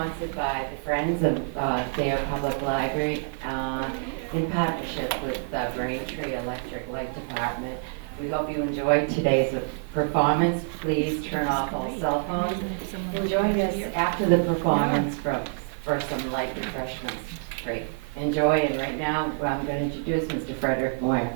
sponsored by the Friends of Thayer Public Library in partnership with Braintree Electric Light Department. We hope you enjoyed today's performance. Please turn off all cell phones and join us after the performance for some light refreshments. Great. Enjoy, and right now I'm going to introduce Mr. Frederick Moyer.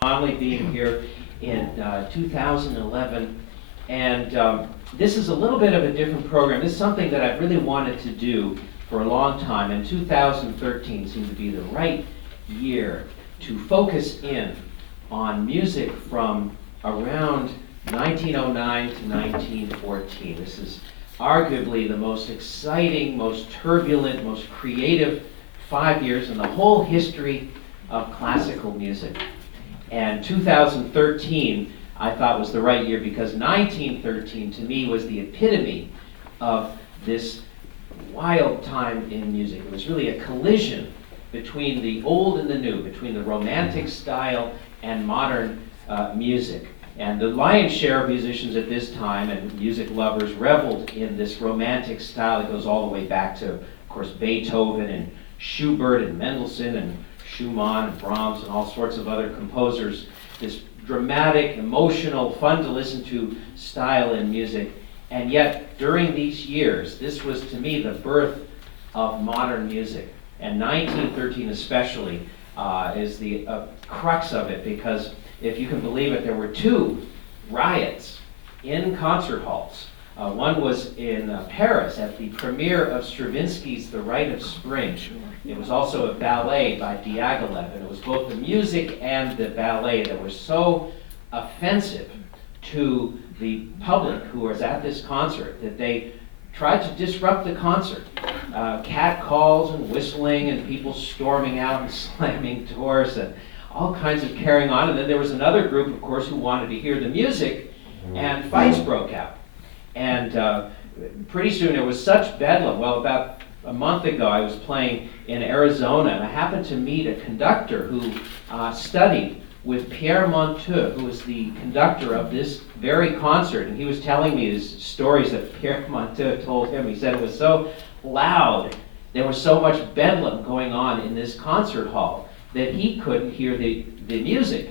Fondly being here in 2011, and this is a little bit of a different program. This is something that I've really wanted to do for a long time, and 2013 seemed to be the right year to focus in on music from around 1909 to 1914. This is arguably the most exciting, most turbulent, most creative 5 years in the whole history of classical music. And 2013, I thought, was the right year because 1913, to me, was the epitome of this wild time in music. It was really a collision between the old and the new, between the Romantic style and modern music. And the lion's share of musicians at this time and music lovers reveled in this Romantic style that goes all the way back to, of course, Beethoven and Schubert and Mendelssohn and Schumann and Brahms and all sorts of other composers, this dramatic, emotional, fun to listen to style in music. And yet, during these years, this was to me the birth of modern music. And 1913 especially is the crux of it, because if you can believe it, there were two riots in concert halls. One was in Paris at the premiere of Stravinsky's The Rite of Spring. It was also a ballet by Diaghilev, and it was both the music and the ballet that were so offensive to the public who was at this concert that they tried to disrupt the concert. Cat calls and whistling and people storming out and slamming doors and all kinds of carrying on. And then there was another group, of course, who wanted to hear the music, and fights broke out. And pretty soon there was such bedlam. Well, about a month ago, I was playing in Arizona, and I happened to meet a conductor who studied with Pierre Monteux, who was the conductor of this very concert. And he was telling me these stories that Pierre Monteux told him. He said it was so loud, there was so much bedlam going on in this concert hall that he couldn't hear the music.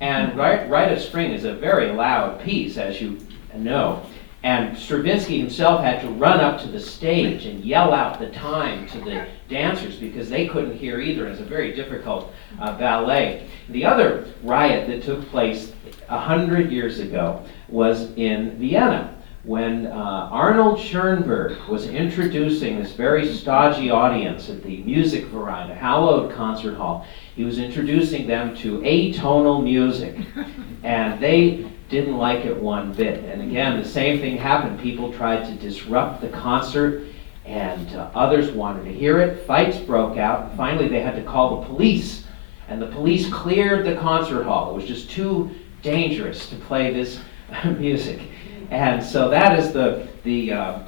And Rite of Spring is a very loud piece, as you know. And Stravinsky himself had to run up to the stage and yell out the time to the dancers because they couldn't hear either. It was a very difficult ballet. The other riot that took place 100 years ago was in Vienna when Arnold Schoenberg was introducing this very stodgy audience at the Music Verein, a hallowed concert hall. He was introducing them to atonal music, and they didn't like it one bit. And again, the same thing happened. People tried to disrupt the concert, and others wanted to hear it. Fights broke out, and finally they had to call the police. And the police cleared the concert hall. It was just too dangerous to play this music. And so that is the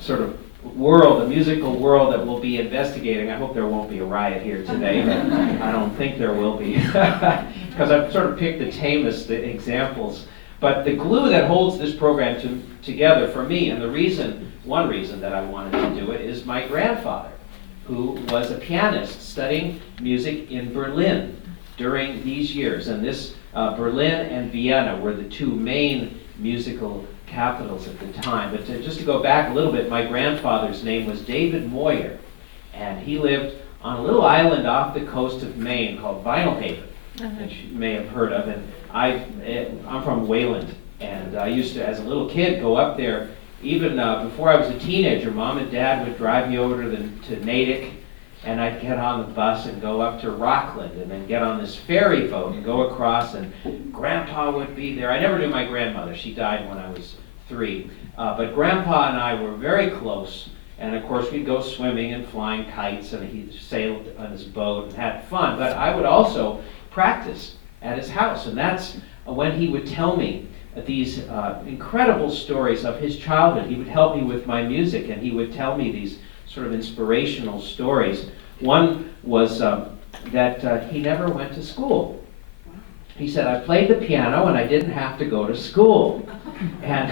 sort of world, the musical world that we'll be investigating. I hope there won't be a riot here today, but I don't think there will be, because I've sort of picked the tamest examples. But the glue that holds this program together for me, and one reason that I wanted to do it, is my grandfather, who was a pianist studying music in Berlin during these years. And this Berlin and Vienna were the two main musical capitals at the time. But just to go back a little bit, my grandfather's name was David Moyer, and he lived on a little island off the coast of Maine called Vinalhaven, which you may have heard of. And I'm from Wayland, and I used to, as a little kid, go up there. Even before I was a teenager, Mom and Dad would drive me over to Natick, and I'd get on the bus and go up to Rockland, and then get on this ferry boat and go across, and Grandpa would be there. I never knew my grandmother. She died when I was 3. But Grandpa and I were very close, and of course we'd go swimming and flying kites, and he sailed on his boat and had fun. But I would also practice at his house, and that's when he would tell me these incredible stories of his childhood. He would help me with my music, and he would tell me these sort of inspirational stories. One was that he never went to school. He said, I played the piano and I didn't have to go to school. And,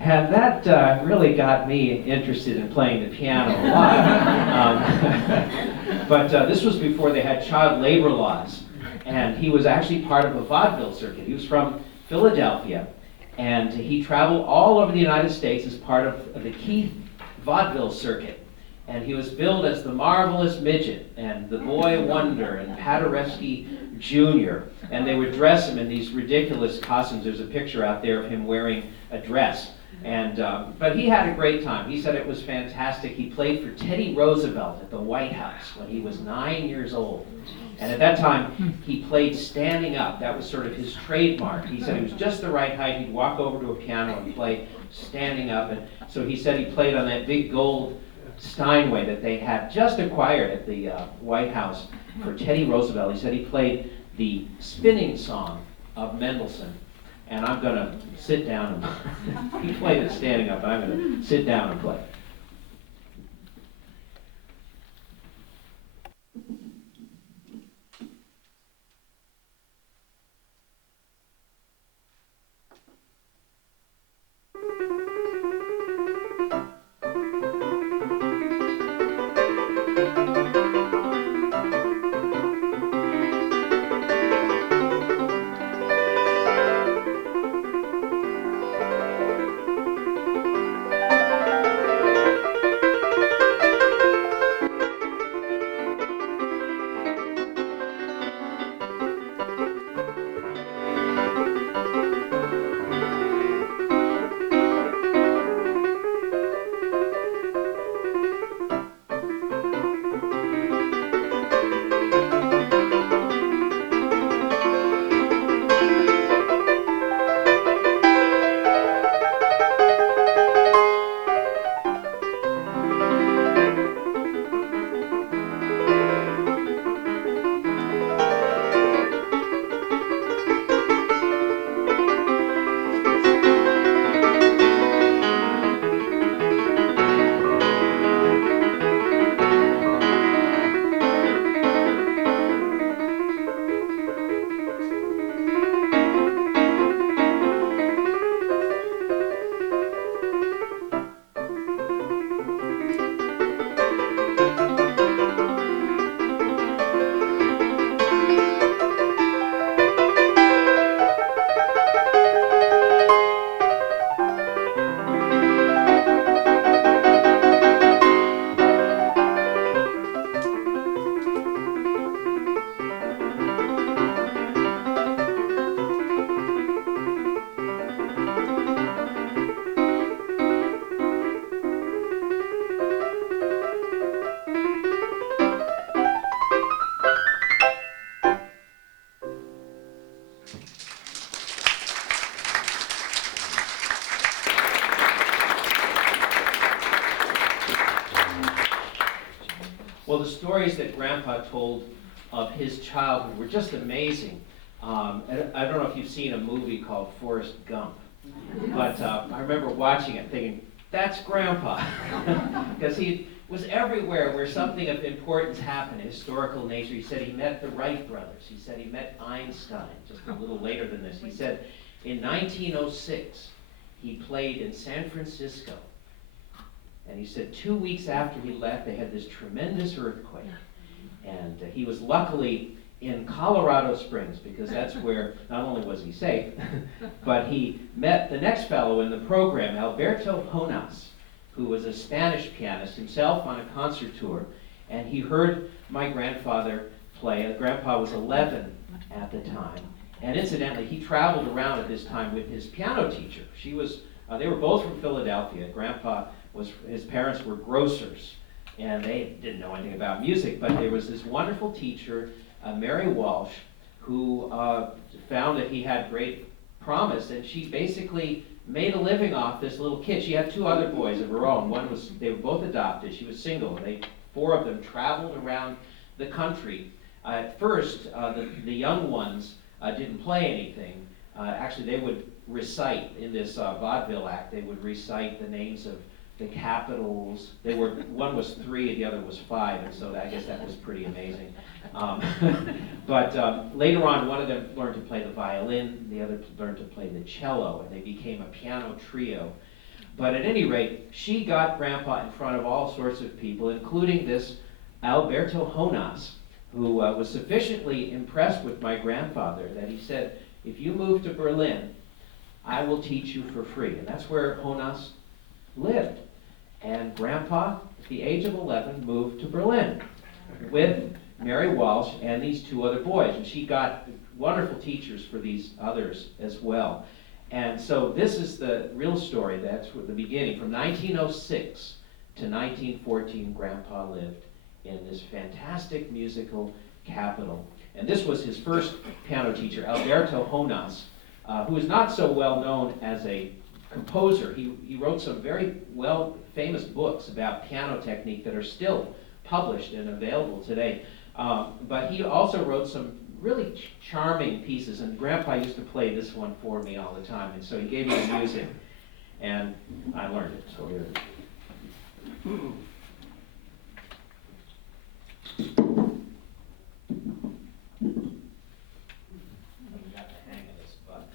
and that really got me interested in playing the piano a lot. But this was before they had child labor laws. And he was actually part of a vaudeville circuit. He was from Philadelphia, and he traveled all over the United States as part of the Keith vaudeville circuit. And he was billed as the Marvelous Midget and the Boy Wonder and Paderewski Jr. And they would dress him in these ridiculous costumes. There's a picture out there of him wearing a dress. And but he had a great time. He said it was fantastic. He played for Teddy Roosevelt at the White House when he was 9 years old. And at that time, he played standing up. That was sort of his trademark. He said he was just the right height. He'd walk over to a piano and play standing up. And so he said he played on that big gold Steinway that they had just acquired at the White House for Teddy Roosevelt. He said he played the spinning song of Mendelssohn. And I'm going to sit down and he played it standing up, and I'm going to sit down and play. Well, the stories that Grandpa told of his childhood were just amazing. And I don't know if you've seen a movie called Forrest Gump, but I remember watching it thinking, that's Grandpa, because he was everywhere where something of importance happened, historical nature. He said he met the Wright brothers. He said he met Einstein just a little later than this. He said in 1906, he played in San Francisco. And he said 2 weeks after he left, they had this tremendous earthquake. And he was luckily in Colorado Springs, because that's where not only was he safe, but he met the next fellow in the program, Alberto Jonás, who was a Spanish pianist himself on a concert tour. And he heard my grandfather play. Grandpa was 11 at the time. And incidentally, he traveled around at this time with his piano teacher. They were both from Philadelphia. His parents were grocers, and they didn't know anything about music, but there was this wonderful teacher, Mary Walsh, who found that he had great promise, and she basically made a living off this little kid. She had 2 other boys of her own. They were both adopted. She was single, and 4 of them traveled around the country. At first, the young ones didn't play anything. Actually, they would recite in this vaudeville act. They would recite the names of the capitals. One was 3, the other was 5, and so I guess that was pretty amazing. But later on, one of them learned to play the violin, the other learned to play the cello, and they became a piano trio. But at any rate, she got Grandpa in front of all sorts of people, including this Alberto Jonás, who was sufficiently impressed with my grandfather that he said, if you move to Berlin, I will teach you for free. And that's where Jonás lived. And Grandpa, at the age of 11, moved to Berlin with Mary Walsh and these 2 other boys. And she got wonderful teachers for these others as well. And so this is the real story. That's the beginning. From 1906 to 1914, Grandpa lived in this fantastic musical capital. And this was his first piano teacher, Alberto Jonás, who is not so well known as a composer. He wrote some very famous books about piano technique that are still published and available today. But he also wrote some really charming pieces, and Grandpa used to play this one for me all the time, and so he gave me the music, and I learned it, so here it is. Got the hang of this button.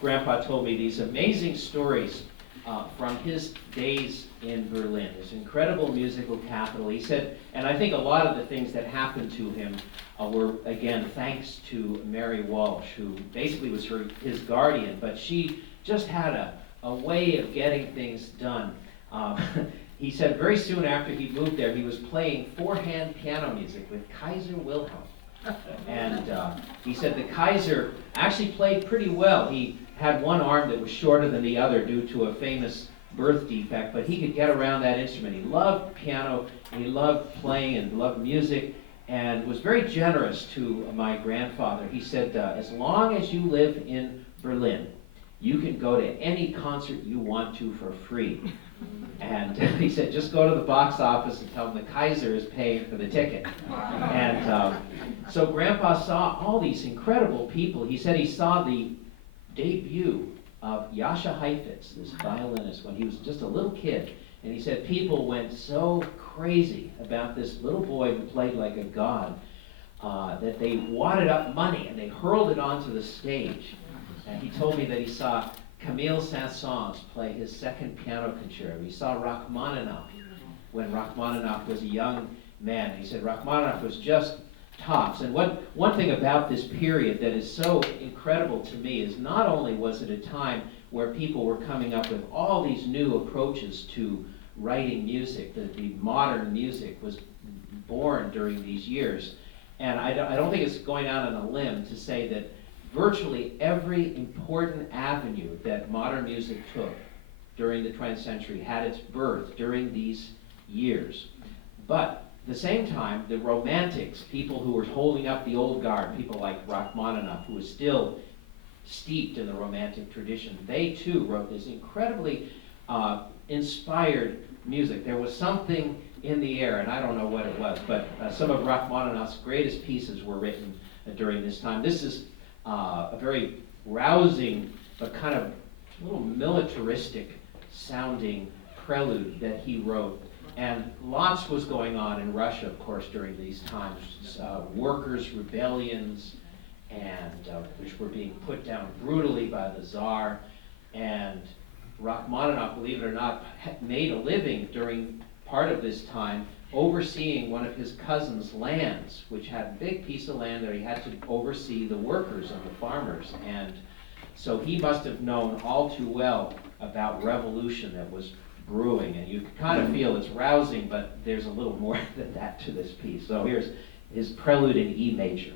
Grandpa told me these amazing stories from his days in Berlin, this incredible musical capital. He said, and I think a lot of the things that happened to him were, again, thanks to Mary Walsh, who basically was his guardian, but she just had a way of getting things done. He said very soon after he moved there, he was playing four-hand piano music with Kaiser Wilhelm. And he said the Kaiser actually played pretty well. He had one arm that was shorter than the other due to a famous birth defect, but he could get around that instrument. He loved piano, and he loved playing and loved music, and was very generous to my grandfather. He said, as long as you live in Berlin, you can go to any concert you want to for free. And he said, just go to the box office and tell them the Kaiser is paying for the ticket. And so Grandpa saw all these incredible people. He said he saw the debut of Jascha Heifetz, this violinist, when he was just a little kid. And he said people went so crazy about this little boy who played like a god that they wadded up money and they hurled it onto the stage. And he told me that he saw Camille Saint-Saëns play his second piano concerto. He saw Rachmaninoff when Rachmaninoff was a young man. He said Rachmaninoff was just tops. And one thing about this period that is so incredible to me is not only was it a time where people were coming up with all these new approaches to writing music, the modern music was born during these years. And I don't think it's going out on a limb to say that virtually every important avenue that modern music took during the 20th century had its birth during these years. But at the same time, the Romantics, people who were holding up the old guard, people like Rachmaninoff, who was still steeped in the Romantic tradition, they too wrote this incredibly inspired music. There was something in the air, and I don't know what it was, but some of Rachmaninoff's greatest pieces were written during this time. This is a very rousing, but kind of a little militaristic sounding prelude that he wrote. And lots was going on in Russia, of course, during these times. Workers' rebellions, and which were being put down brutally by the Tsar. And Rachmaninoff, believe it or not, made a living during part of this time overseeing one of his cousin's lands, which had a big piece of land that he had to oversee the workers and the farmers. And so he must have known all too well about revolution that was brewing. And you kind of feel it's rousing, but there's a little more than that to this piece. So here's his Prelude in E major.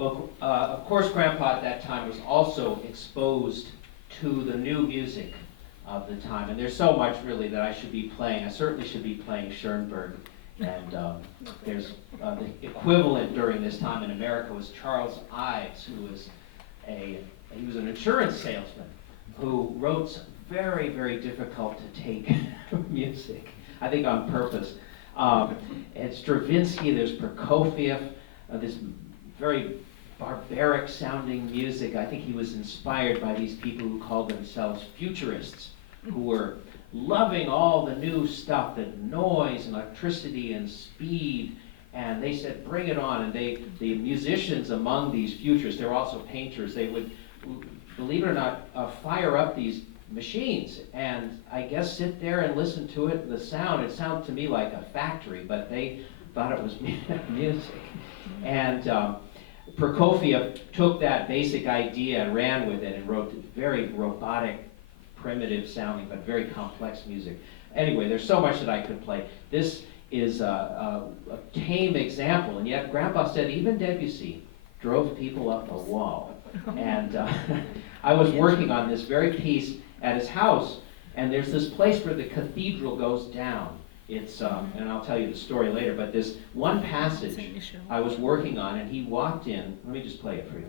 Well, of course, Grandpa at that time was also exposed to the new music of the time. And there's so much really that I should be playing. I certainly should be playing Schoenberg. And there's the equivalent during this time in America was Charles Ives, who was he was an insurance salesman who wrote some very, very difficult to take music, I think on purpose. And Stravinsky, there's Prokofiev, this very barbaric sounding music. I think he was inspired by these people who called themselves futurists, who were loving all the new stuff, the noise and electricity and speed, and they said, bring it on. And the musicians among these futurists, they were also painters, they would, believe it or not, fire up these machines and I guess sit there and listen to it, the sound. It sounded to me like a factory, but they thought it was music. And Prokofiev took that basic idea and ran with it and wrote very robotic, primitive sounding, but very complex music. Anyway, there's so much that I could play. This is a tame example, and yet Grandpa said even Debussy drove people up the wall. And I was working on this very piece at his house, and there's this place where the cathedral goes down. It's, and I'll tell you the story later, but this one passage I was working on, and he walked in. Let me just play it for you.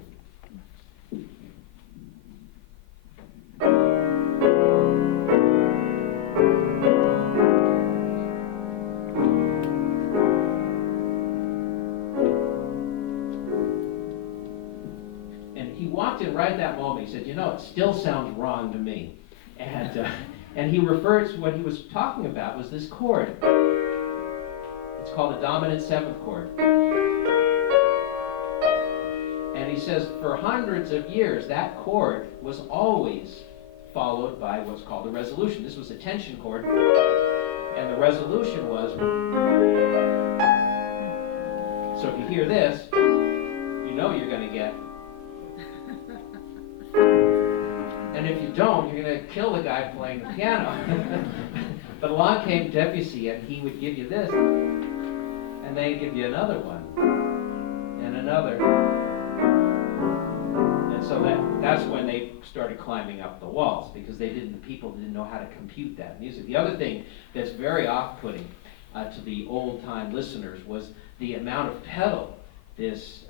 And he walked in right at that moment. He said, you know, it still sounds wrong to me. And he refers to what he was talking about was this chord. It's called the dominant seventh chord. And he says for hundreds of years that chord was always followed by what's called a resolution. This was a tension chord, and the resolution was. So if you hear this, you know you're going to get. And if you don't, you're going to kill the guy playing the piano. But along came Debussy, and he would give you this, and then he'd give you another one, and another. And so that's when they started climbing up the walls, because the people didn't know how to compute that music. The other thing that's very off-putting to the old-time listeners was the amount of pedal this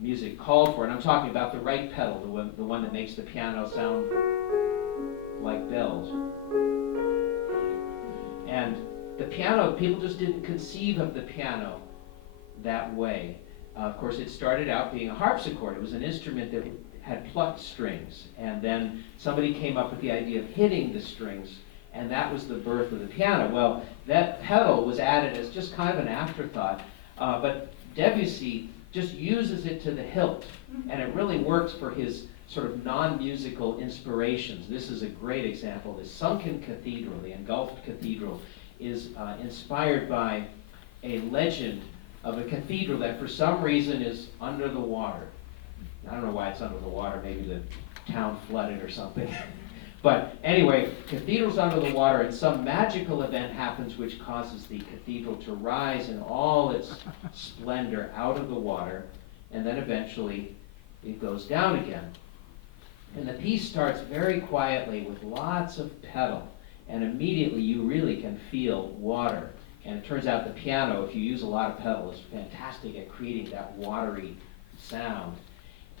music called for. And I'm talking about the right pedal, the one that makes the piano sound like bells. And the piano, people just didn't conceive of the piano that way. Of course, it started out being a harpsichord. It was an instrument that had plucked strings. And then somebody came up with the idea of hitting the strings, and that was the birth of the piano. Well, that pedal was added as just kind of an afterthought, but Debussy just uses it to the hilt, and it really works for his sort of non-musical inspirations. This is a great example. The sunken cathedral, the Engulfed Cathedral, is inspired by a legend of a cathedral that for some reason is under the water. I don't know why it's under the water, maybe the town flooded or something. But anyway, cathedral's under the water, and some magical event happens which causes the cathedral to rise in all its splendor out of the water, and then eventually it goes down again. And the piece starts very quietly with lots of pedal, and immediately you really can feel water. And it turns out the piano, if you use a lot of pedal, is fantastic at creating that watery sound.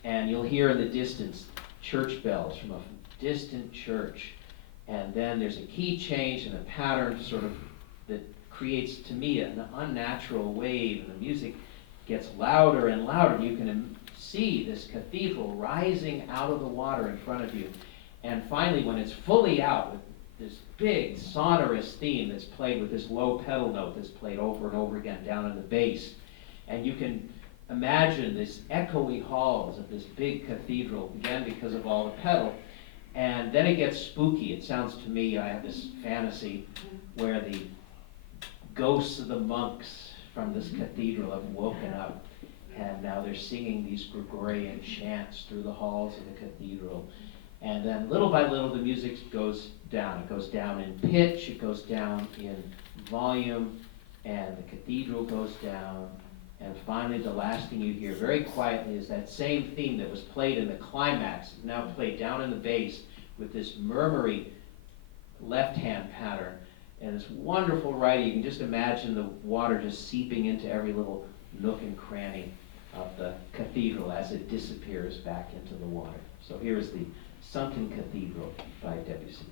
And you'll hear in the distance church bells from a distant church, and then there's a key change and a pattern sort of that creates, to me, an unnatural wave, and the music gets louder and louder, and you can see this cathedral rising out of the water in front of you. And finally, when it's fully out with this big sonorous theme that's played with this low pedal note that's played over and over again down in the bass, and you can imagine this echoey halls of this big cathedral, again because of all the pedal. And then it gets spooky. It sounds to me, I have this fantasy where the ghosts of the monks from this cathedral have woken up, and now they're singing these Gregorian chants through the halls of the cathedral. And then little by little the music goes down. It goes down in pitch, it goes down in volume, and the cathedral goes down, And finally, the last thing you hear very quietly is that same theme that was played in the climax, now played down in the bass with this murmury left-hand pattern. And this wonderful writing. You can just imagine the water just seeping into every little nook and cranny of the cathedral as it disappears back into the water. So here's the Sunken Cathedral by Debussy.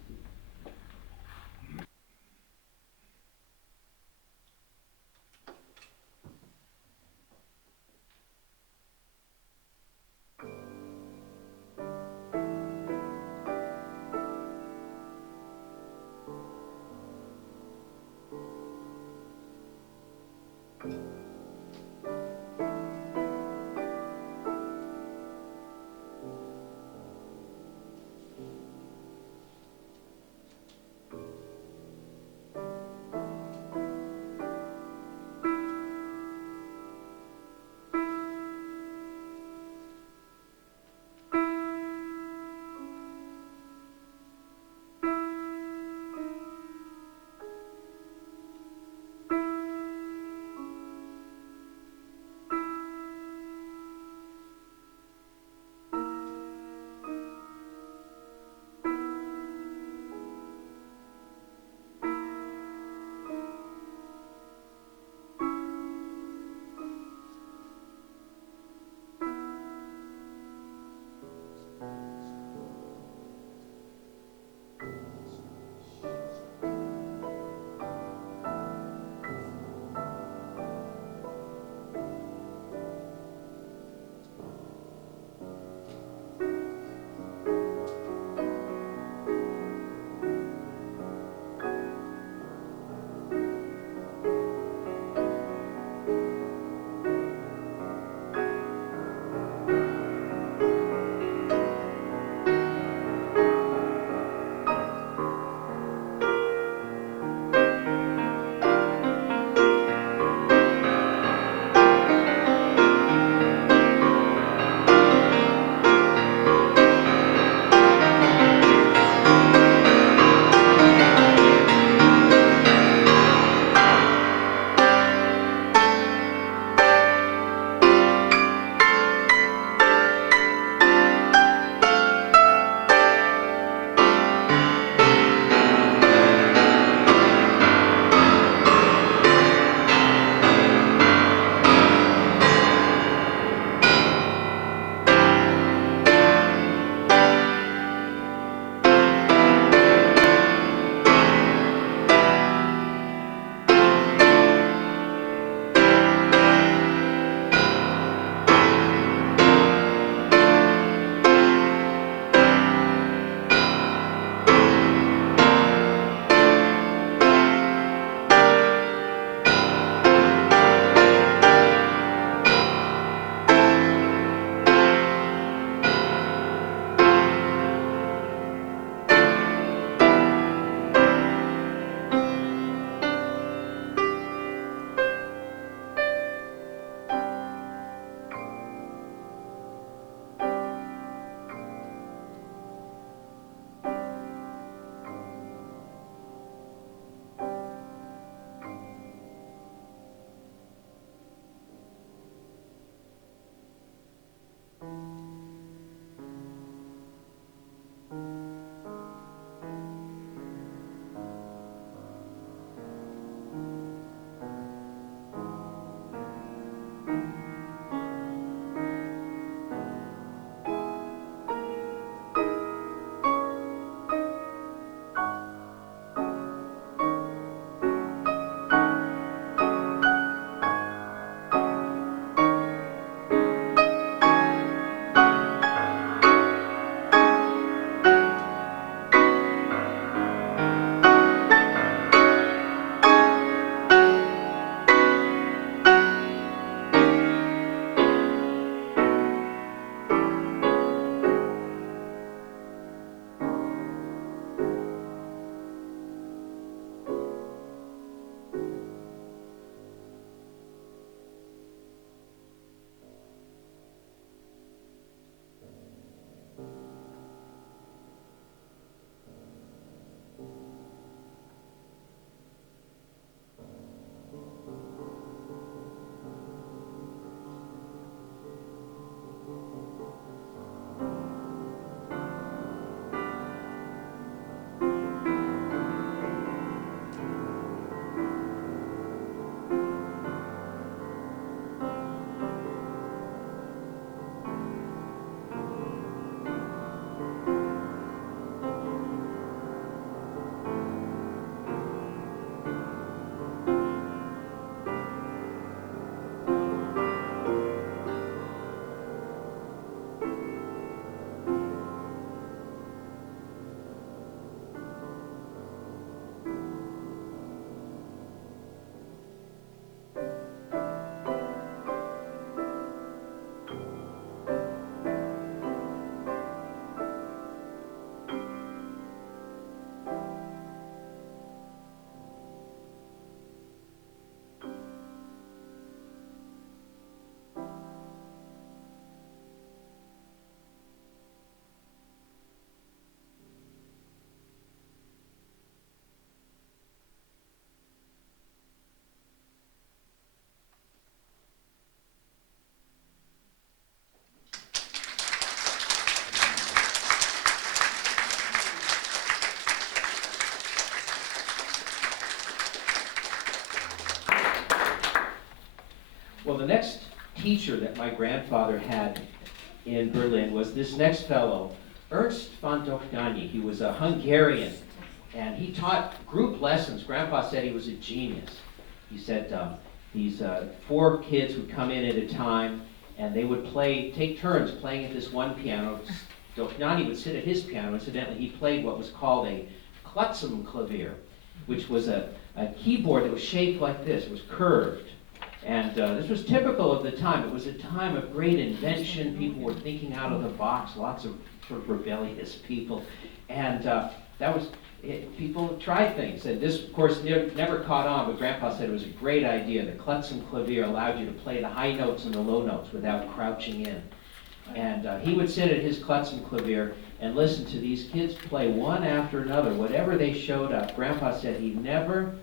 Well, the next teacher that my grandfather had in Berlin was this next fellow, Ernst von Dohnányi. He was a Hungarian, and he taught group lessons. Grandpa said he was a genius. He said these 4 kids would come in at a time, and they would take turns playing at this one piano. Dohnányi would sit at his piano. Incidentally, he played what was called a Klotzenklavier, which was a keyboard that was shaped like this. It was curved. And this was typical of the time. It was a time of great invention. People were thinking out of the box, lots of sort of rebellious people. And people tried things. And this, of course, never caught on, but Grandpa said it was a great idea. The Klotzenklavier allowed you to play the high notes and the low notes without crouching in. And he would sit at his Klotzenklavier and listen to these kids play one after another, whatever they showed up. Grandpa said he never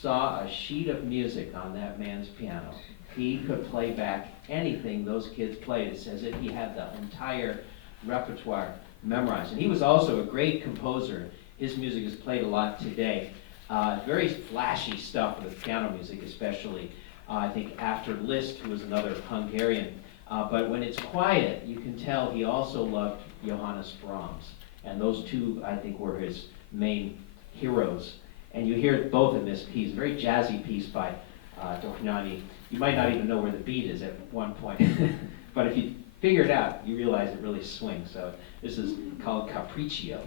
saw a sheet of music on that man's piano. He could play back anything those kids played. It's as if he had the entire repertoire memorized. And he was also a great composer. His music is played a lot today. Very flashy stuff with piano music, especially. I think after Liszt, who was another Hungarian. But when it's quiet, you can tell he also loved Johannes Brahms. And those two, I think, were his main heroes. And you hear both in this piece, a very jazzy piece by Dohnányi. You might not even know where the beat is at one point. But if you figure it out, you realize it really swings. So this is called Capriccio.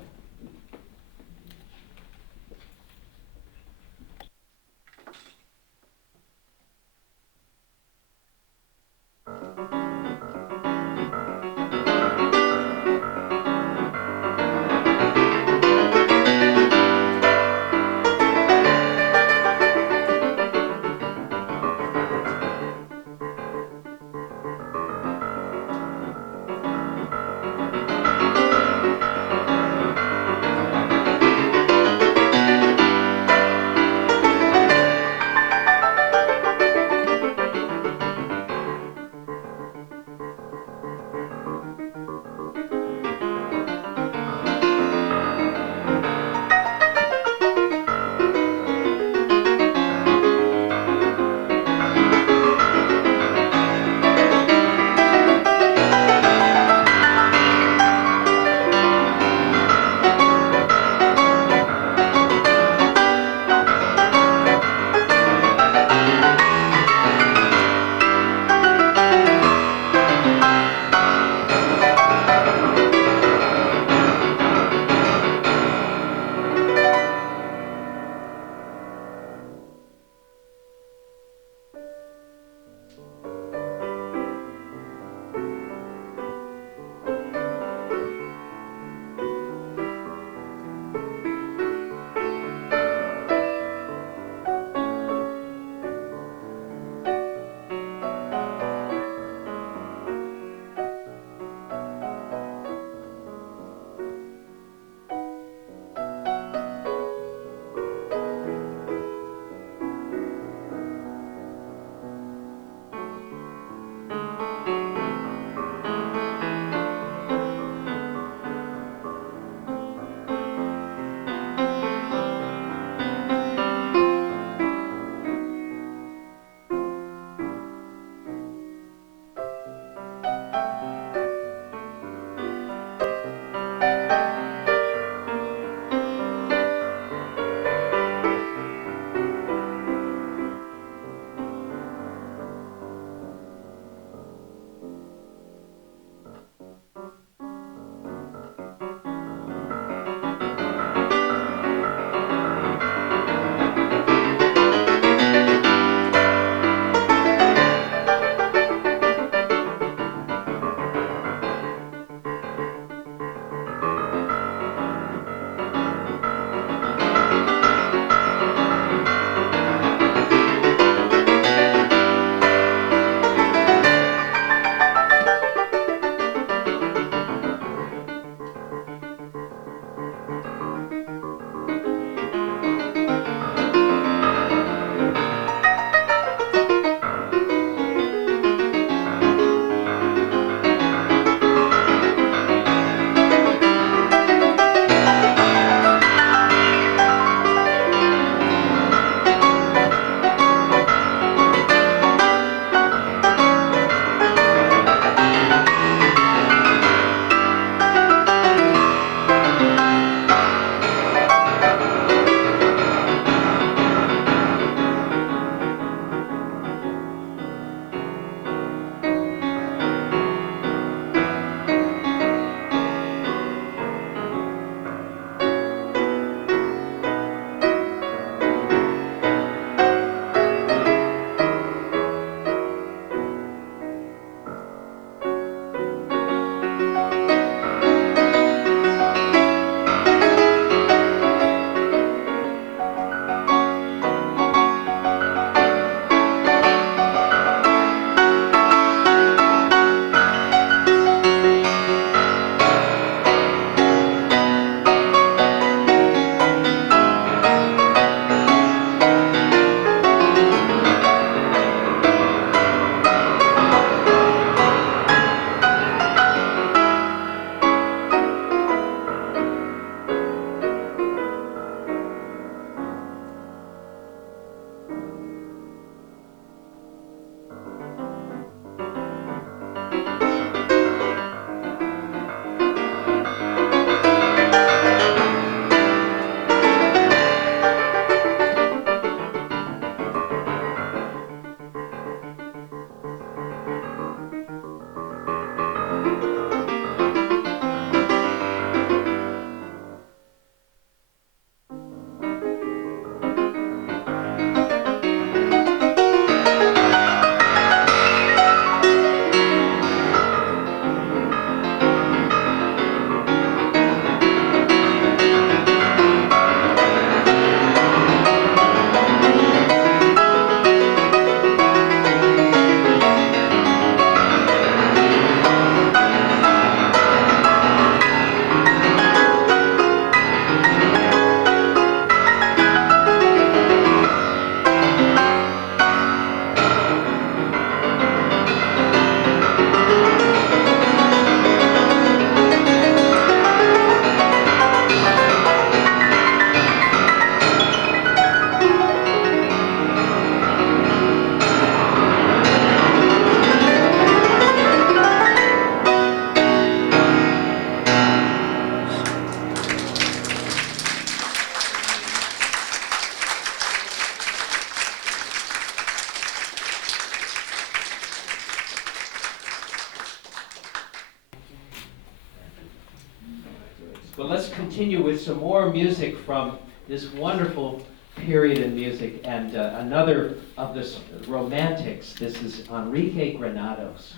But let's continue with some more music from this wonderful period in music. And another of the romantics, this is Enrique Granados,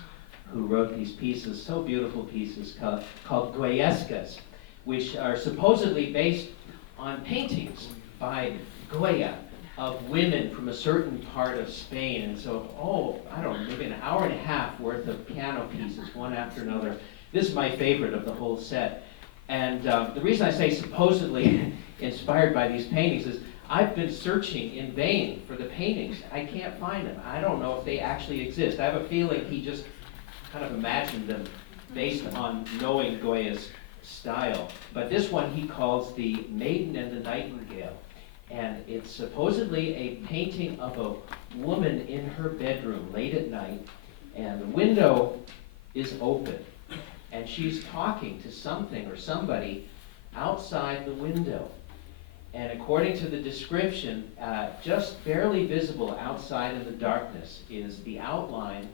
who wrote these pieces, so beautiful pieces, called Goyescas, which are supposedly based on paintings by Goya of women from a certain part of Spain. And so, I don't know, maybe an hour and a half worth of piano pieces, one after another. This is my favorite of the whole set. And the reason I say supposedly inspired by these paintings is I've been searching in vain for the paintings. I can't find them. I don't know if they actually exist. I have a feeling he just kind of imagined them based on knowing Goya's style. But this one he calls the Maiden and the Nightingale. And it's supposedly a painting of a woman in her bedroom late at night, and the window is open. And she's talking to something or somebody outside the window. And according to the description, just barely visible outside in the darkness is the outline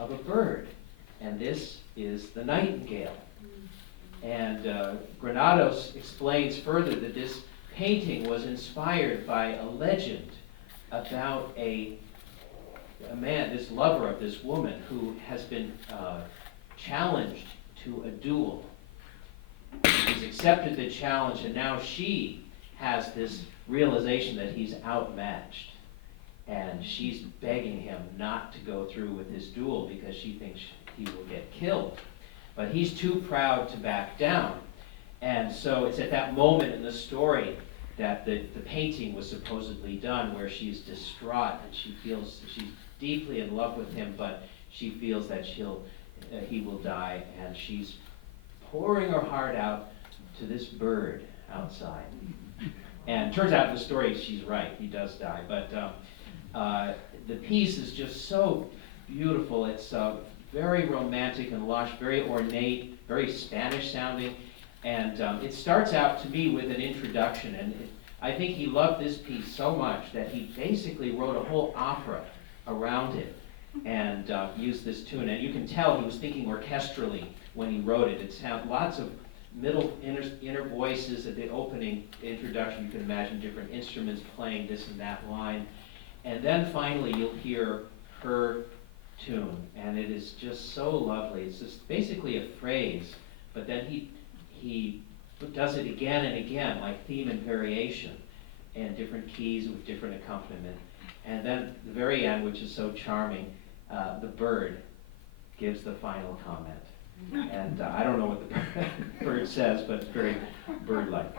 of a bird. And this is the nightingale. And Granados explains further that this painting was inspired by a legend about a man, this lover of this woman, who has been challenged to a duel. He's accepted the challenge, and now she has this realization that he's outmatched. And she's begging him not to go through with this duel because she thinks he will get killed. But he's too proud to back down. And so it's at that moment in the story that the painting was supposedly done, where she's distraught and she feels she's deeply in love with him, but she feels that he will die, and she's pouring her heart out to this bird outside. And turns out in the story she's right, he does die. But the piece is just so beautiful. It's very romantic and lush, very ornate, very Spanish sounding. And it starts out to me with an introduction, and I think he loved this piece so much that he basically wrote a whole opera around it and used this tune. And you can tell he was thinking orchestrally when he wrote it. It had lots of middle inner voices at the opening introduction. You can imagine different instruments playing this and that line. And then finally you'll hear her tune, and it is just so lovely. It's just basically a phrase, but then he does it again and again, like theme and variation, and different keys with different accompaniment. And then the very end, which is so charming, the bird gives the final comment. And I don't know what the bird says, but it's very bird-like.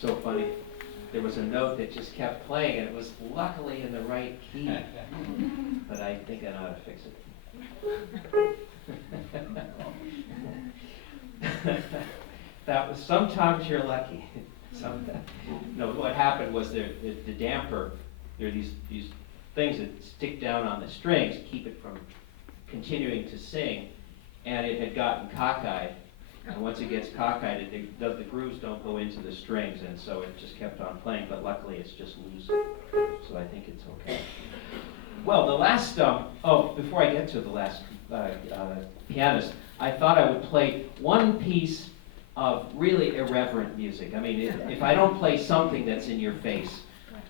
So funny. There was a note that just kept playing, and it was luckily in the right key. But I think I know how to fix it. That was, sometimes you're lucky. No, what happened was the damper, there are these things that stick down on the strings to keep it from continuing to sing, and it had gotten cockeyed. And once it gets cockeyed, the grooves don't go into the strings, and so it just kept on playing, but luckily it's just loose, so I think it's okay. Well, the last, before I get to the last pianist, I thought I would play one piece of really irreverent music. I mean, if I don't play something that's in your face,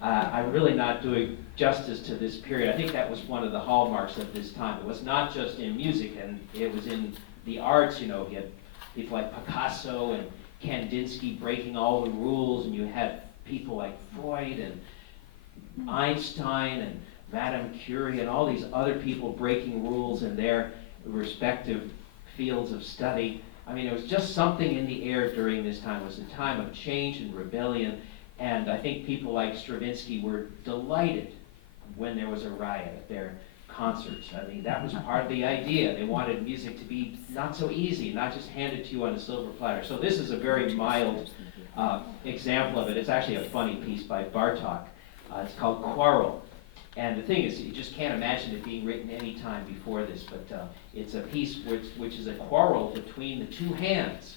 I'm really not doing justice to this period. I think that was one of the hallmarks of this time. It was not just in music, and it was in the arts, you had people like Picasso and Kandinsky breaking all the rules, and you had people like Freud and Einstein and Madame Curie and all these other people breaking rules in their respective fields of study. I mean, it was just something in the air during this time. It was a time of change and rebellion, and I think people like Stravinsky were delighted when there was a riot at their concerts. I mean, that was part of the idea. They wanted music to be not so easy, not just handed to you on a silver platter. So this is a very mild example of it. It's actually a funny piece by Bartók. It's called Quarrel. And the thing is, you just can't imagine it being written any time before this, but it's a piece which is a quarrel between the two hands.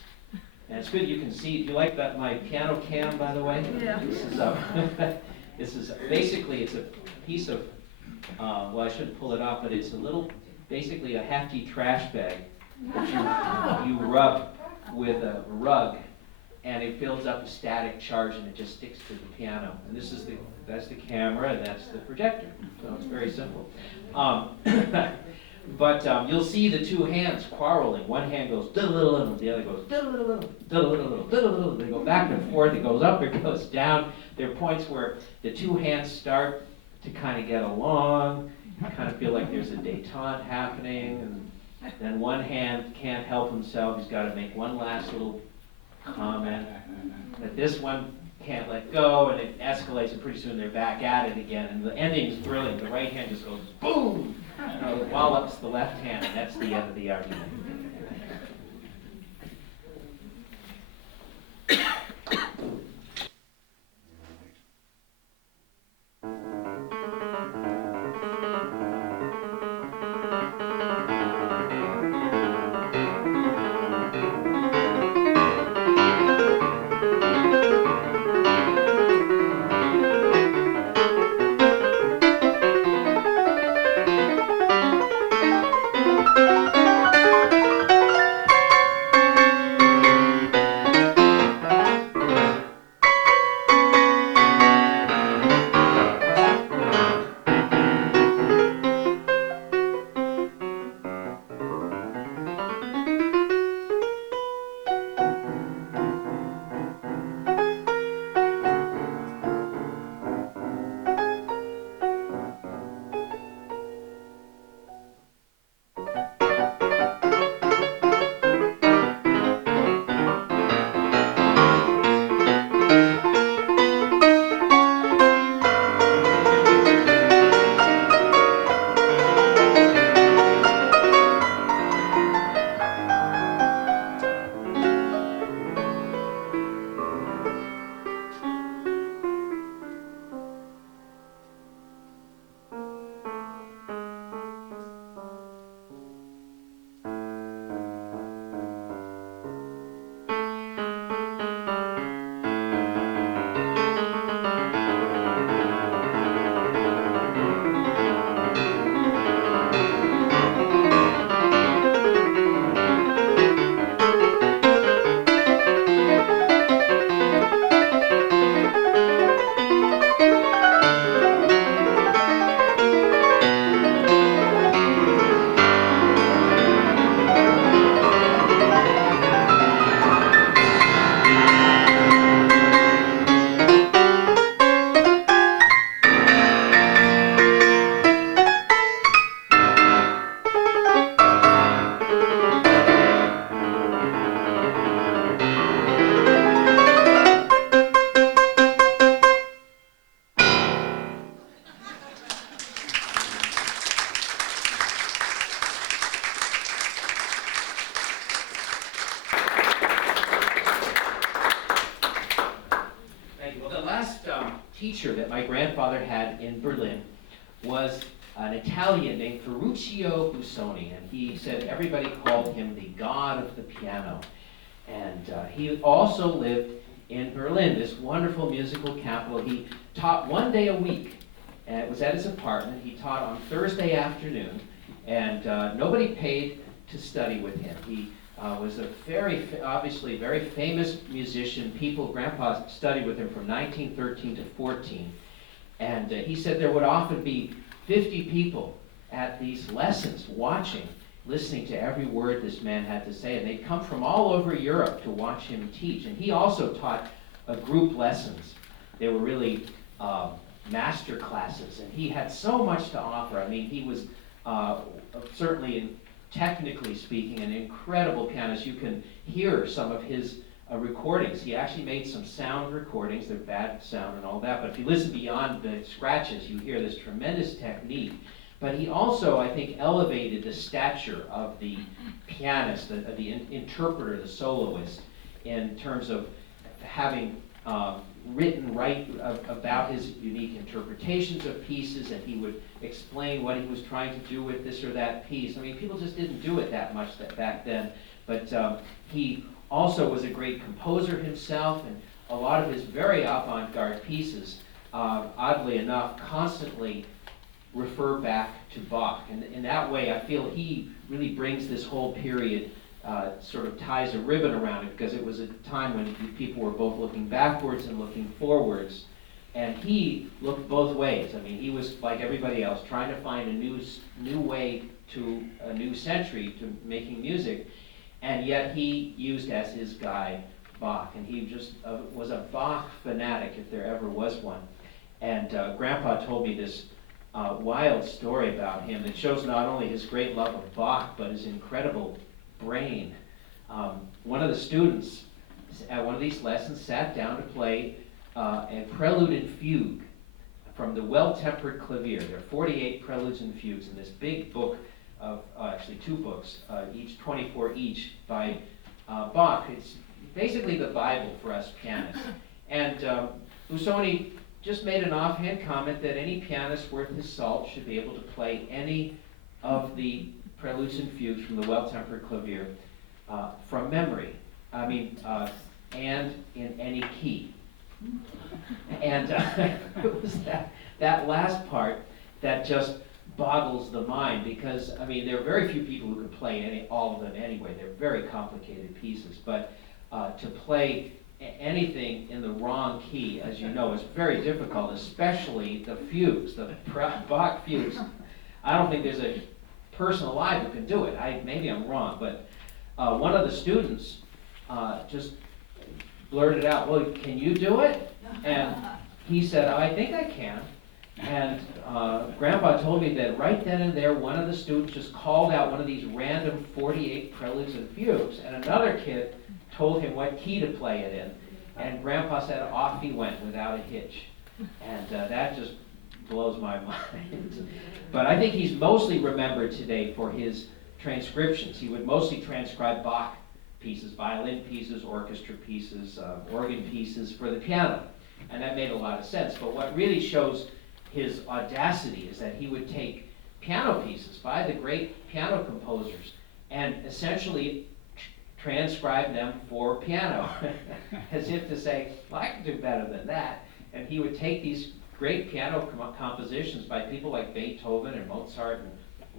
And it's good you can see. Do you like that my piano cam, by the way? Yeah. This is basically, it's a piece of, well, I shouldn't pull it off, but it's basically a hefty trash bag that you rub with a rug, and it builds up a static charge, and it just sticks to the piano. And that's the camera, and that's the projector. So it's very simple. But you'll see the two hands quarreling. One hand goes diddle-diddle, the other goes diddle-diddle, diddle-diddle, diddle-diddle. They go back and forth. It goes up, it goes down. There are points where the two hands start to kind of get along. You kind of feel like there's a détente happening, and then one hand can't help himself. He's got to make one last little comment that this one can't let go, and it escalates, and pretty soon they're back at it again, and the ending is brilliant. The right hand just goes boom, wallops the left hand, and that's the end of the argument. teacher that my grandfather had in Berlin was an Italian named Capriccio Busoni, and he said everybody called him the god of the piano. And he also lived in Berlin, this wonderful musical capital. He taught one day a week, and it was at his apartment. He taught on Thursday afternoon, and nobody paid to study with him. He was a obviously very famous musician. Grandpa studied with him from 1913 to 14. And he said there would often be 50 people at these lessons watching, listening to every word this man had to say. And they'd come from all over Europe to watch him teach. And he also taught group lessons. They were really master classes. And he had so much to offer. I mean, he was certainly, technically speaking, an incredible pianist. You can hear some of his recordings. He actually made some sound recordings. They're bad sound and all that, but if you listen beyond the scratches, you hear this tremendous technique. But he also, I think, elevated the stature of the pianist, the interpreter, the soloist, in terms of having written about his unique interpretations of pieces, and he would explain what he was trying to do with this or that piece. I mean, people just didn't do it that much back then, but he also was a great composer himself, and a lot of his very avant-garde pieces, oddly enough, constantly refer back to Bach. And in that way, I feel he really brings this whole period, sort of ties a ribbon around it, because it was a time when people were both looking backwards and looking forwards. And he looked both ways. I mean, he was, like everybody else, trying to find a new way to a new century to making music. And yet he used as his guide Bach, and he just was a Bach fanatic, if there ever was one. And Grandpa told me this wild story about him that shows not only his great love of Bach, but his incredible brain. One of the students at one of these lessons sat down to play a Prelude and Fugue from the Well-Tempered Clavier. There are 48 preludes and fugues in this big book of, actually 2 books, each 24 each, by Bach. It's basically the Bible for us pianists. And Busoni just made an offhand comment that any pianist worth his salt should be able to play any of the preludes and fugues from the Well-Tempered Clavier from memory. I mean, and in any key. And it was that last part that just boggles the mind, because, I mean, there are very few people who can play all of them anyway. They're very complicated pieces, but to play anything in the wrong key, as you know, is very difficult, especially the fugues, the Bach fugues. I don't think there's a person alive who can do it. Maybe I'm wrong, but one of the students just blurted out, "Well, can you do it?" And he said, "I think I can." And Grandpa told me that right then and there, one of the students just called out one of these random 48 preludes and fugues, and another kid told him what key to play it in. And Grandpa said off he went without a hitch. And that just blows my mind. But I think he's mostly remembered today for his transcriptions. He would mostly transcribe Bach pieces, violin pieces, orchestra pieces, organ pieces for the piano. And that made a lot of sense. But what really shows his audacity is that he would take piano pieces by the great piano composers and essentially transcribe them for piano, as if to say, well, I can do better than that. And he would take these great piano compositions by people like Beethoven and Mozart and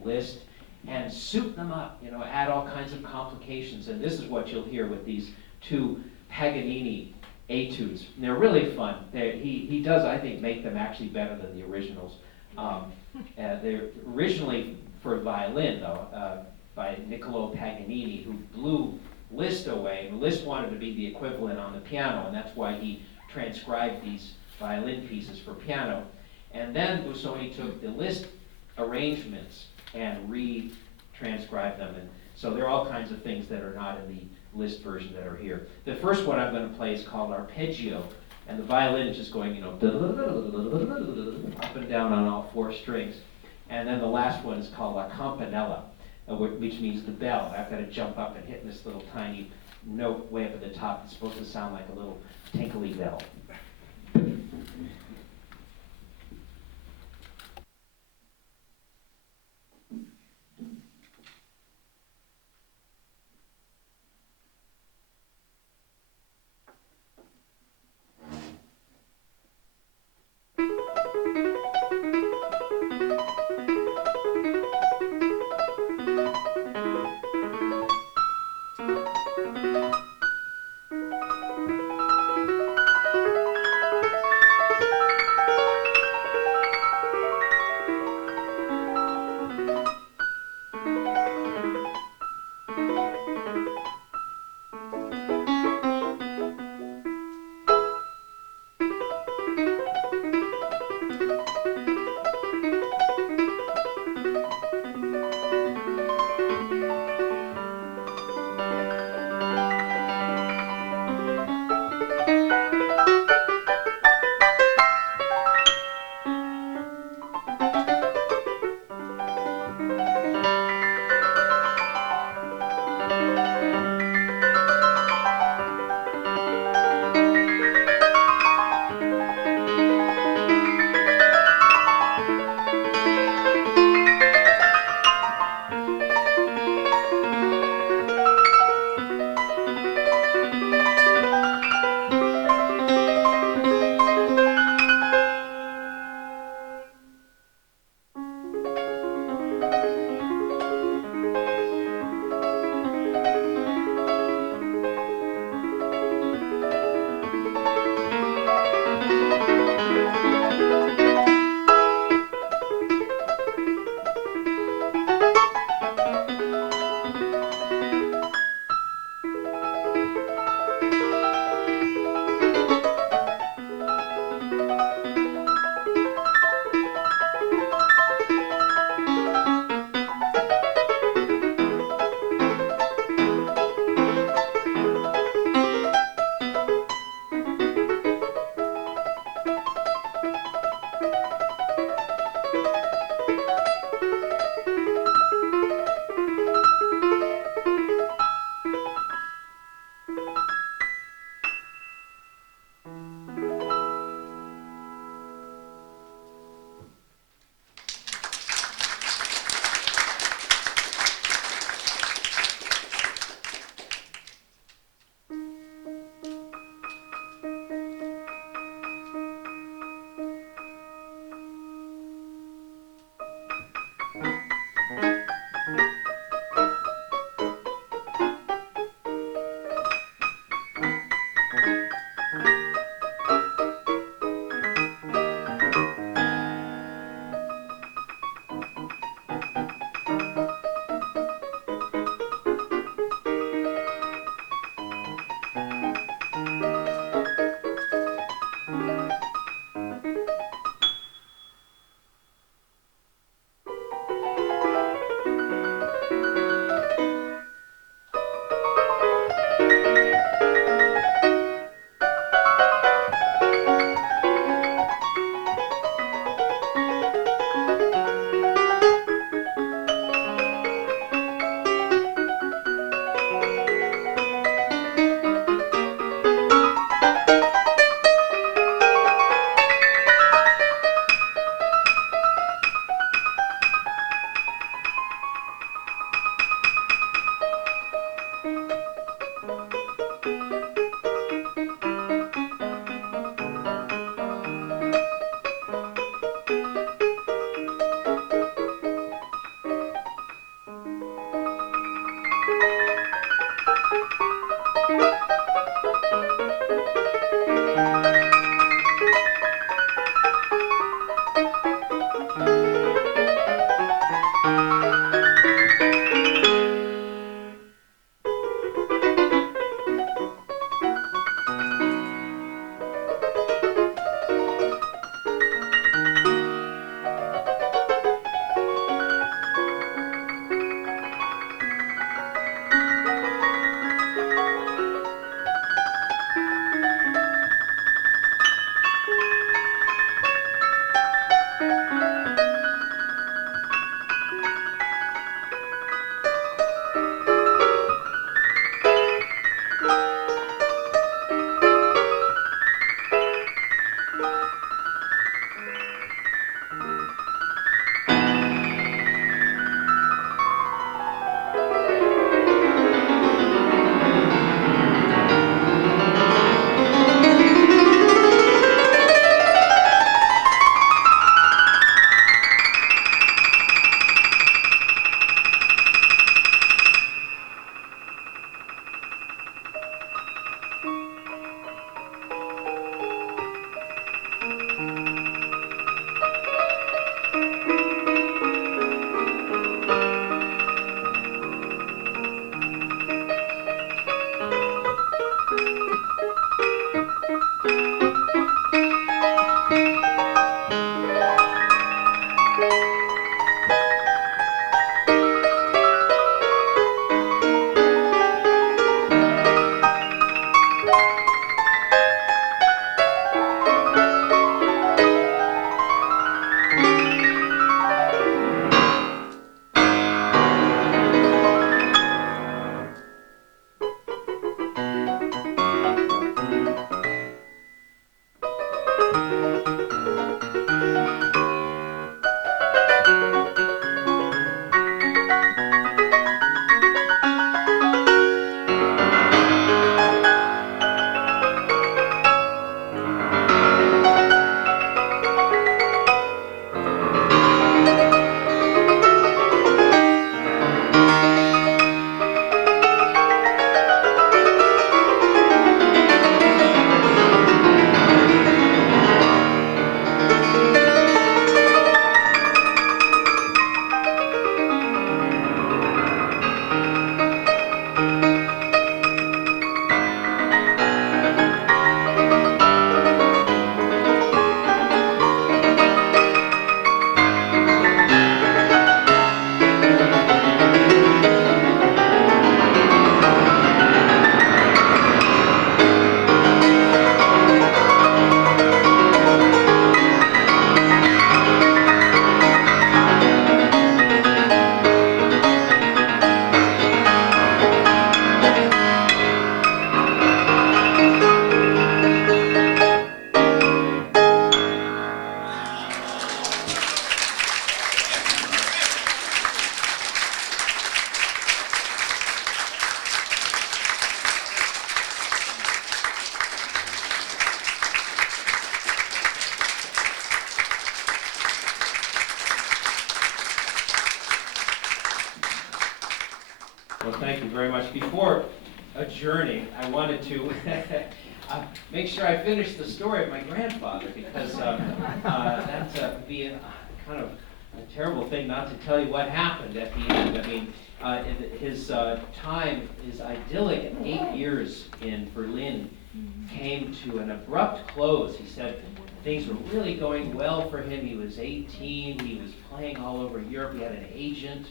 Liszt and soup them up, add all kinds of complications. And this is what you'll hear with these 2 Paganini Etudes. And they're really fun. He does, I think, make them actually better than the originals. They're originally for violin, though, by Niccolò Paganini, who blew Liszt away. And Liszt wanted to be the equivalent on the piano, and that's why he transcribed these violin pieces for piano. And then Busoni took the Liszt arrangements and re-transcribed them. And so there are all kinds of things that are not in the Liszt version that are here. The first one I'm going to play is called Arpeggio, and the violin is just going, up and down on all 4 strings. And then the last one is called La Campanella, which means the bell. I've got to jump up and hit this little tiny note way up at the top. It's supposed to sound like a little tinkly bell. Well, thank you very much. Before adjourning, I wanted to make sure I finish the story of my grandfather, because that would be a kind of a terrible thing not to tell you what happened at the end. I mean, his time, his idyllic 8 years in Berlin came to an abrupt close. He said things were really going well for him. He was 18, he was playing all over Europe, he had an agent,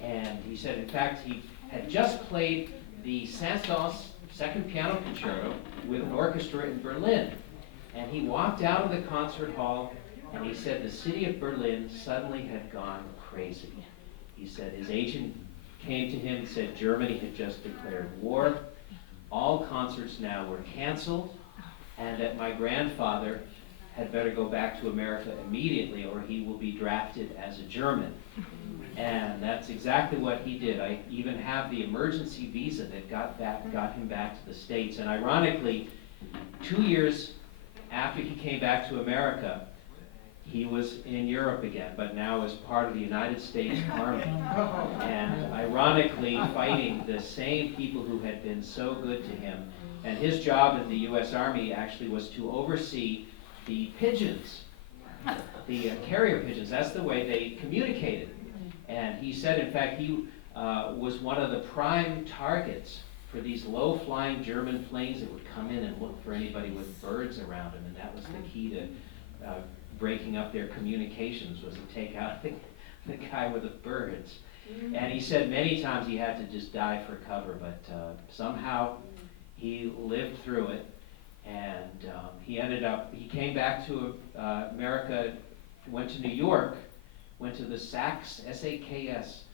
and he said, in fact, he had just played the Saint-Saëns Second Piano Concerto with an orchestra in Berlin. And he walked out of the concert hall, and he said the city of Berlin suddenly had gone crazy. He said his agent came to him and said Germany had just declared war, all concerts now were canceled, and that my grandfather had better go back to America immediately or he will be drafted as a German. And that's exactly what he did. I even have the emergency visa that got him back to the States. And ironically, 2 years after he came back to America, he was in Europe again, but now as part of the United States Army. And ironically, fighting the same people who had been so good to him. And his job in the U.S. Army actually was to oversee the pigeons, the carrier pigeons. That's the way they communicated. And he said, in fact, he was one of the prime targets for these low-flying German planes that would come in and look for anybody with birds around them. And that was the key to breaking up their communications, was to take out the guy with the birds. And he said many times he had to just dive for cover, but somehow he lived through it. And he came back to America, went to New York, went to the SAKS, S-A-K-S,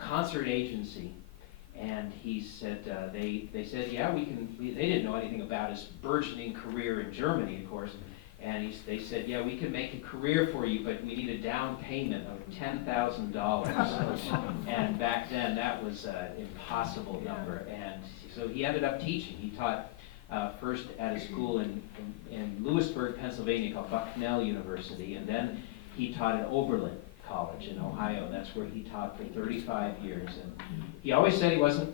concert agency, and he said, they said, yeah, we can, they didn't know anything about his burgeoning career in Germany, of course, and they said, yeah, we can make a career for you, but we need a down payment of $10,000. And back then, that was an impossible number, and so he ended up teaching. He taught first at a school in Lewisburg, Pennsylvania, called Bucknell University, and then he taught at Oberlin College in Ohio. That's where he taught for 35 years. And he always said he wasn't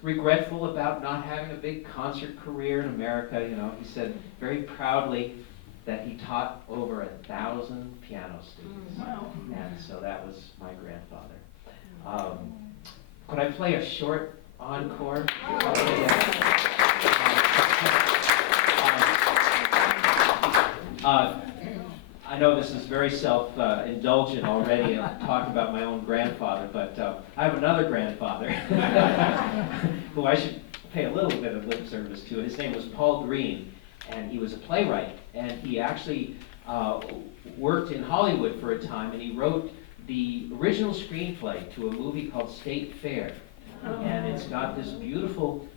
regretful about not having a big concert career in America. You know, he said very proudly that he taught over 1,000 piano students. Wow. And so that was my grandfather. Could I play a short encore? I know this is very self-indulgent already, talking about my own grandfather, but I have another grandfather who I should pay a little bit of lip service to. His name was Paul Green, and he was a playwright, and he actually worked in Hollywood for a time, and he wrote the original screenplay to a movie called State Fair, and it's got this beautiful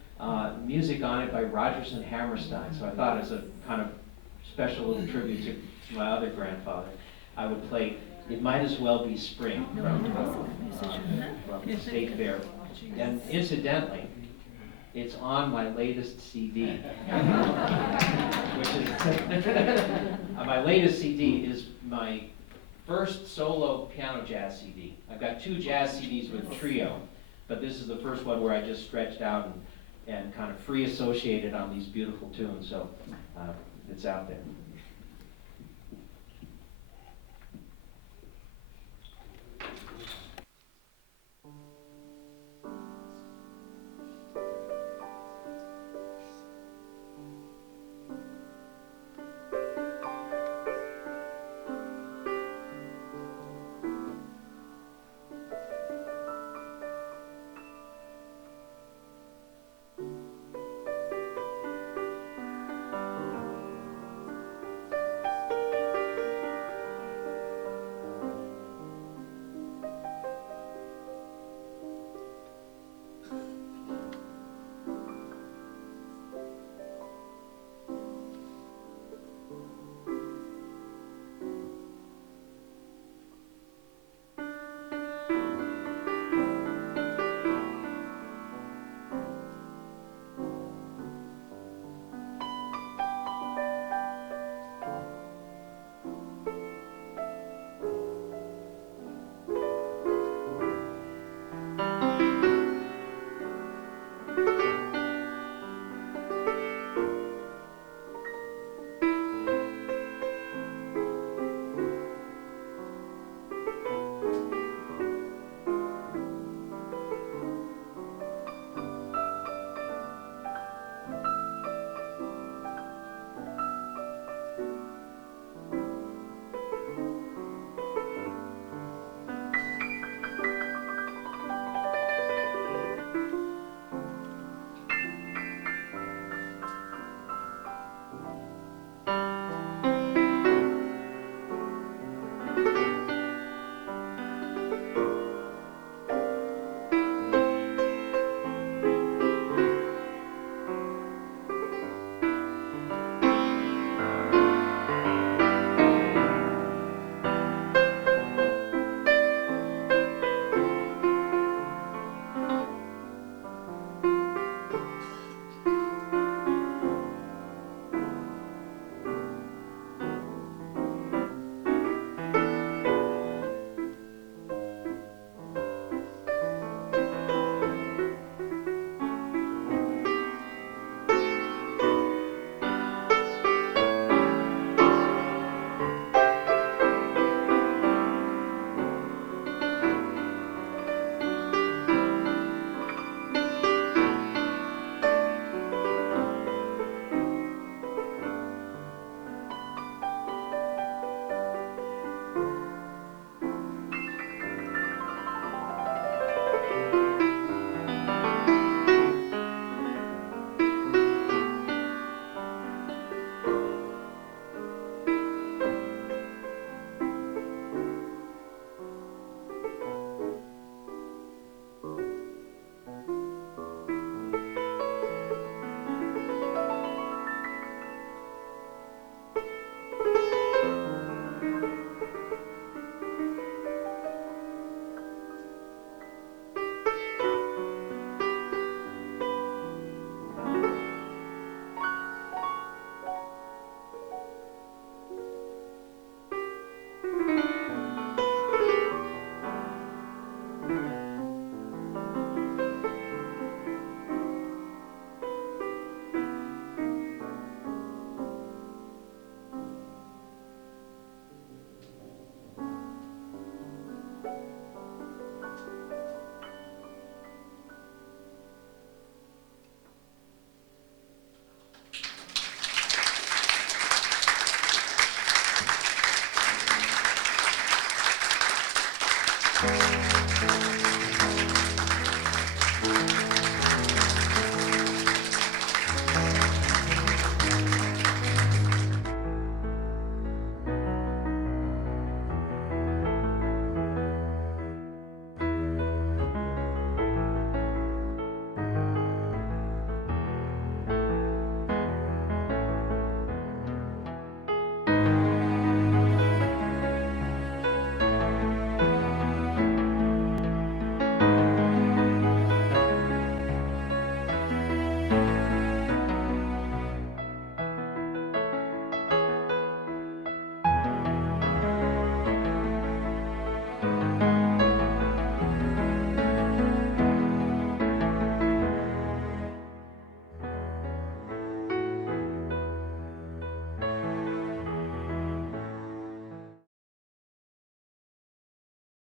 music on it by Rodgers and Hammerstein, so I thought as a kind of special little tribute to my other grandfather, I would play It Might As Well Be Spring from State Fair. And incidentally, it's on my latest CD. Which is, my latest CD is my first solo piano jazz CD. I've got 2 jazz CDs with trio, but this is the first one where I just stretched out and kind of free associated on these beautiful tunes, so it's out there.